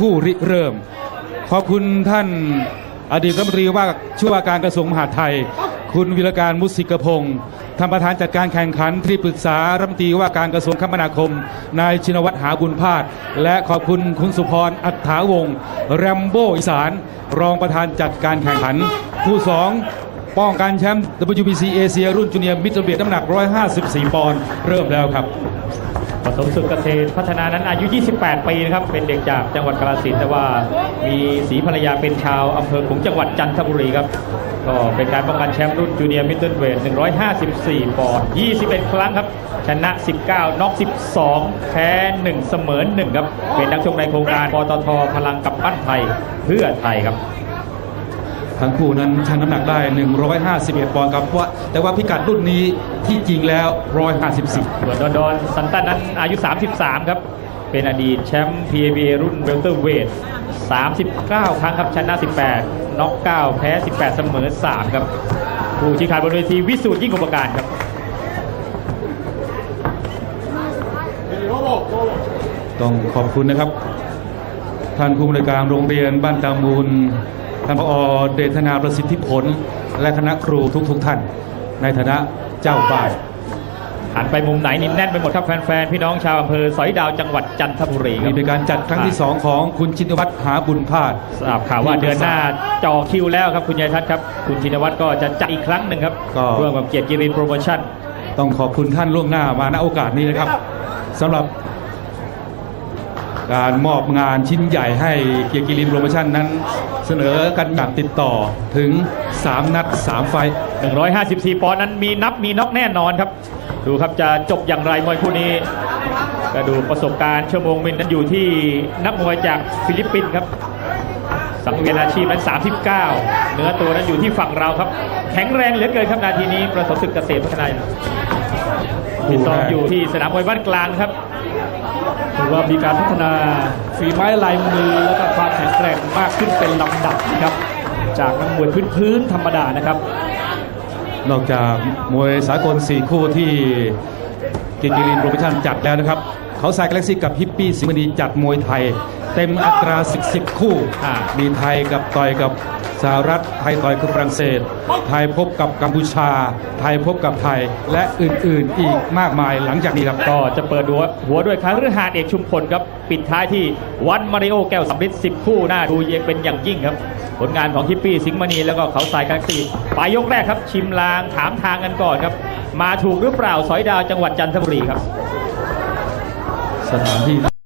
ผู้ริเริ่ม ขอบคุณท่านอดีตรัฐมนตรีว่าช่วยว่าการกระทรวงมหาดไทย คุณวิรการมุสิกพงศ์ท่านประธานจัดการแข่งขันที่ปรึกษารัฐมนตรีว่าการกระทรวงคมนาคม นายชินวัตรหาบุญพาดและขอบคุณคุณสุพรอัฏฐาวงศ์แรมโบอีสาน รองประธานจัดการแข่งขัน ผู้สอง ป้องกันแชมป์ WBC เอเชียรุ่นจูเนียร์มิดเดิลเวทน้ำหนัก 154 ปอนด์เริ่มแล้วครับผสมสุขเกษตรพัฒนานั้นอายุ 28 ปีนะครับ เป็นเด็กจากจังหวัดกาฬสินธุ์แต่ว่ามีสีภรรยาเป็นชาวอำเภอขลุงจังหวัดจันทบุรีครับ ก็เป็นการป้องกันแชมป์รุ่นจูเนียร์มิดเดิลเวท 154 ปอนด์ 21 ครั้งครับ ชนะ 19 น็อก 12 แพ้ 1 เสมอ 1 ครับ เป็นนักชกในโครงการปตทพลังกับปั้นไทยเพื่อไทยครับ ทั้งคู่นั้นชั่งน้ำหนักได้ 151 ปอนด์ครับว่าแต่ว่าพิกัดรุ่นนี้ที่จริงแล้ว 154ส่วนดอนดอนซันตันนั้นอายุ 33 ครับ เป็นอดีตแชมป์ PABA รุ่นเวลเตอร์เวท39 ครั้งครับชนะ 18 น็อก 9 แพ้ 18 เสมอ 3 ครับ ผู้ชี้ขาดบนเวทีวิสูตรยิ่งอุปการครับต้องขอบคุณนะครับ ท่านผู้อำนวยการโรงเรียนบ้านตามูล ท่านผอเดชนาประสิทธิผล และคณะครูทุกๆทท่าน ในฐานะเจ้าบ้านหันไปมุมไหนนี่แน่นไปหมดครับแฟนๆพี่น้องชาวอำเภอสอยดาวจังหวัดจันทบุรีครันี่บเป็นการจัดครั้งที่ 2 ของคุณชินวัตรหาบุญพาดทราบข่าวว่าเดือนหน้าจอคิวแล้วครับคุณยายทัศน์ครับคุณชินวัตรก็จะจัดอีกครั้งหนึ่งครับก็ร่วมกับเกียรติกิรินโปรโมชั่นต้องขอบคุณท่านล่วงหน้ามาณโอกาสนี้นะครับสำหรับ การมอบงานชิ้นใหญ่ให้เกียรติกิรินโปรโมชั่นนั้น เสนอกันแบบติดต่อถึง 3 นัด 3 ไฟ 154 ปอนด์นั้นมีนับมีน็อกแน่นอนครับ ดูครับจะจบอย่างไรมวยคู่นี้ก็ดูประสบการณ์ชั่วโมงมินนั้นอยู่ที่นักมวยจากฟิลิปปินส์ครับ สังเวียนอาชีพนั้น 39 เนื้อตัวนั้นอยู่ที่ฝั่งเราครับ แข็งแรงเหลือเกินครับนาทีนี้ประสบศึกเกษตรพัฒนาติดต่ออยู่ที่สนามมวยบ้านกลางครับ ถือว่ามีการพัฒนาฝีไม้ลายมือและก็ความแข็งแกร่งมากขึ้นเป็นลำดับนะครับ จากนักมวยพื้นๆธรรมดานะครับ นอกจากมวยสากล 4 คู่ที่กิกิรินโปรโมชั่นจัดแล้วนะครับ เขาสายกาแล็กซี่กับฮิปปี้สิงห์มณีจัดมวยไทย เต็มอัตรา 10 10คู่อ่ามีไทยกับต่อยกับสหรัฐ ไทยต่อยกับฝรั่งเศส ไทยพบกับกัมพูชา ไทยพบกับไทย และอื่นๆ อีกมากมายหลังจากนี้ครับ ก็จะเปิดหัวหัวด้วยคาฤหาสน์เอกชุมพลครับ ปิดท้ายที่วันมาริโอแก้วสำริด10 คู่หน้าดูเย็นเป็นอย่างยิ่งครับ ผลงานของทิปปี้สิงห์มณีแล้วก็เขาสายกาแล็กซี่ปลายยกแรกครับ ชิมลางถามทางกันก่อนครับ มาถูกหรือเปล่าสอยดาวจังหวัดจันทบุรีครับ สถานที่